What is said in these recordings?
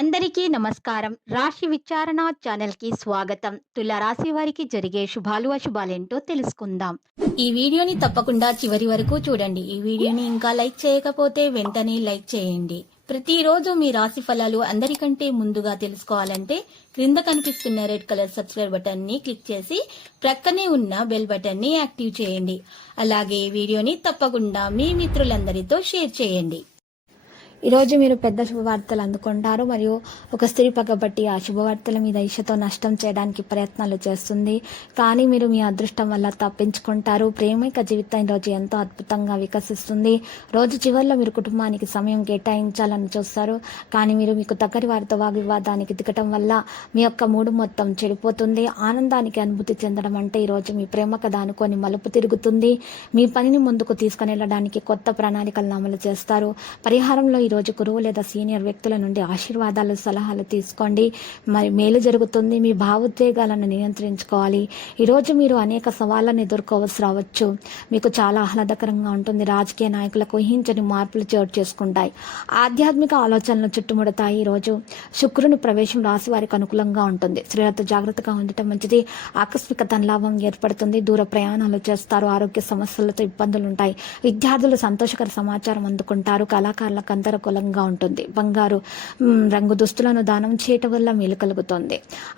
అందరికీ నమస్కారం. రాశి విచారణ ఛానల్‌కి స్వాగతం. తుల రాశి వారికి జరిగే శుభాలు, అశుభాలేంటో తెలుసుకుందాం. ఈ వీడియోని తప్పకుండా చివరి వరకు చూడండి. ఈ వీడియోని ఇంకా లైక్ చేయకపోతే వెంటనే లైక్ చేయండి. ప్రతిరోజు మీ రాశి ఫలాలు అందరికంటే ముందుగా తెలుసుకోవాలంటే క్రింద కనిపిస్తున్న రెడ్ కలర్ సబ్స్క్రైబ్ బటన్ ని క్లిక్ చేసి ప్రక్కనే ఉన్న బెల్ బటన్ ని యాక్టివ్ చేయండి. అలాగే వీడియోని తప్పకుండా మీ మిత్రులందరితో షేర్ చేయండి. ఈరోజు మీరు పెద్ద శుభవార్తలు అందుకుంటారు మరియు ఒక స్త్రీ పగబట్టి ఆ శుభవార్తల మీద ఈషతో నష్టం చేయడానికి ప్రయత్నాలు చేస్తుంది. కానీ మీరు మీ అదృష్టం వల్ల తప్పించుకుంటారు. ప్రేమిక జీవితం ఈరోజు ఎంతో అద్భుతంగా వికసిస్తుంది. రోజు చివరిలో మీరు కుటుంబానికి సమయం కేటాయించాలని చూస్తారు. కానీ మీరు మీకు దగ్గరి వారితో వాగ్వివాదానికి దిగటం వల్ల మీ యొక్క మూడు మొత్తం చెడిపోతుంది. ఆనందానికి అనుభూతి చెందడం అంటే ఈరోజు మీ ప్రేమ కథ అనుకొని మలుపు తిరుగుతుంది. మీ పనిని ముందుకు తీసుకుని వెళ్ళడానికి కొత్త ప్రణాళికలను అమలు చేస్తారు. పరిహారంలో ఈరోజు గురువు లేదా సీనియర్ వ్యక్తుల నుండి ఆశీర్వాదాలు, సలహాలు తీసుకోండి. మరి మేలు జరుగుతుంది. మీ భావోద్వేగాలను నియంత్రించుకోవాలి. ఈరోజు మీరు అనేక సవాళ్లను ఎదుర్కోవాల్సి రావచ్చు. మీకు చాలా ఆహ్లాదకరంగా ఉంటుంది. రాజకీయ నాయకులకు ఊహించని మార్పులు చోటు చేసుకుంటాయి. ఆధ్యాత్మిక ఆలోచనలు చుట్టుముడతాయి. ఈరోజు శుక్రుని ప్రవేశం రాశి వారికి అనుకూలంగా ఉంటుంది. స్త్రీలతో జాగ్రత్తగా ఉండటం మంచిది. ఆకస్మిక ధనలాభం ఏర్పడుతుంది. దూర ప్రయాణాలు చేస్తారు. ఆరోగ్య సమస్యలతో ఇబ్బందులు ఉంటాయి. విద్యార్థులు సంతోషకర సమాచారం అందుకుంటారు. కళాకారులకు అనుకూలంగా ఉంటుంది. బంగారు రంగు దుస్తులను దానం చేయటం వల్ల మేలు కలుగుతుంది.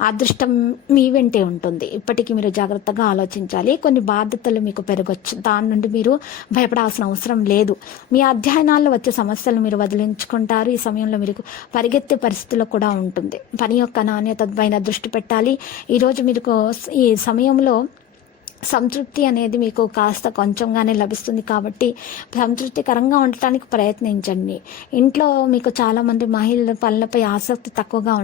అదృష్టం మీ వెంటే ఉంటుంది. ఇప్పటికీ మీరు జాగ్రత్తగా ఆలోచించాలి. కొన్ని బాధ్యతలు మీకు పెరగొచ్చు. దాని నుండి మీరు భయపడాల్సిన అవసరం లేదు. మీ అధ్యయనాల్లో వచ్చే సమస్యలు మీరు వదిలించుకుంటారు. ఈ సమయంలో మీరు పరిగెత్తే పరిస్థితుల్లో కూడా ఉంటుంది. పని యొక్క నాణ్యత పైన దృష్టి పెట్టాలి. ఈరోజు మీకు ఈ సమయంలో సంతృప్తి అనేది మీకు కాస్త కొంచెంగానే లభిస్తుంది. కాబట్టి సంతృప్తికరంగా ఉండటానికి ప్రయత్నించండి. ఇంట్లో మీకు చాలామంది మహిళలు పనులపై ఆసక్తి తక్కువగా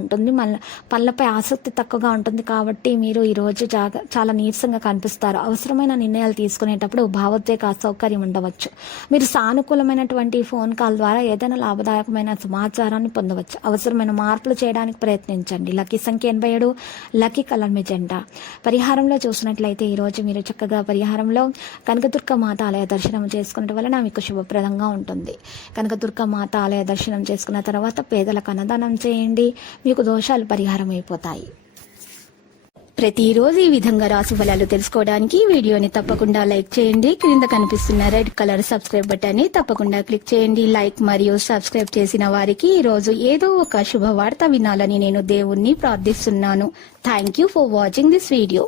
ఉంటుంది. కాబట్టి మీరు ఈరోజు చాలా నీరసంగా కనిపిస్తారు. అవసరమైన నిర్ణయాలు తీసుకునేటప్పుడు భావోద్వేగ అసౌకర్యం ఉండవచ్చు. మీరు సానుకూలమైనటువంటి ఫోన్ కాల్ ద్వారా ఏదైనా లాభదాయకమైన సమాచారాన్ని పొందవచ్చు. అవసరమైన మార్పులు చేయడానికి ప్రయత్నించండి. లక్కీ సంఖ్య 87, లక్కీ కలర్ మెజెండా. పరిహారంలో చూసినట్లయితే ఈరోజు మీరు చక్కగా పరిహారంలో కనకదుర్గ మాత ఆలయ దర్శనం చేసుకున్నట్టు వలన మీకు శుభప్రదంగా ఉంటుంది. కనకదుర్గ మాత ఆలయ దర్శనం చేసుకున్న తర్వాత పేదలకు అన్నదానం చేయండి. మీకు దోషాలు పరిహారం అయిపోతాయి. ప్రతిరోజు ఈ విధంగా రాశి ఫలాలు తెలుసుకోవడానికి వీడియోని తప్పకుండా లైక్ చేయండి. క్రింద కనిపిస్తున్న రెడ్ కలర్ సబ్స్క్రైబ్ బటన్ ని తప్పకుండా క్లిక్ చేయండి. లైక్ మరియు సబ్స్క్రైబ్ చేసిన వారికి ఈ రోజు ఏదో ఒక శుభవార్త వినాలని నేను దేవుణ్ణి ప్రార్థిస్తున్నాను. Thank you for watching this video.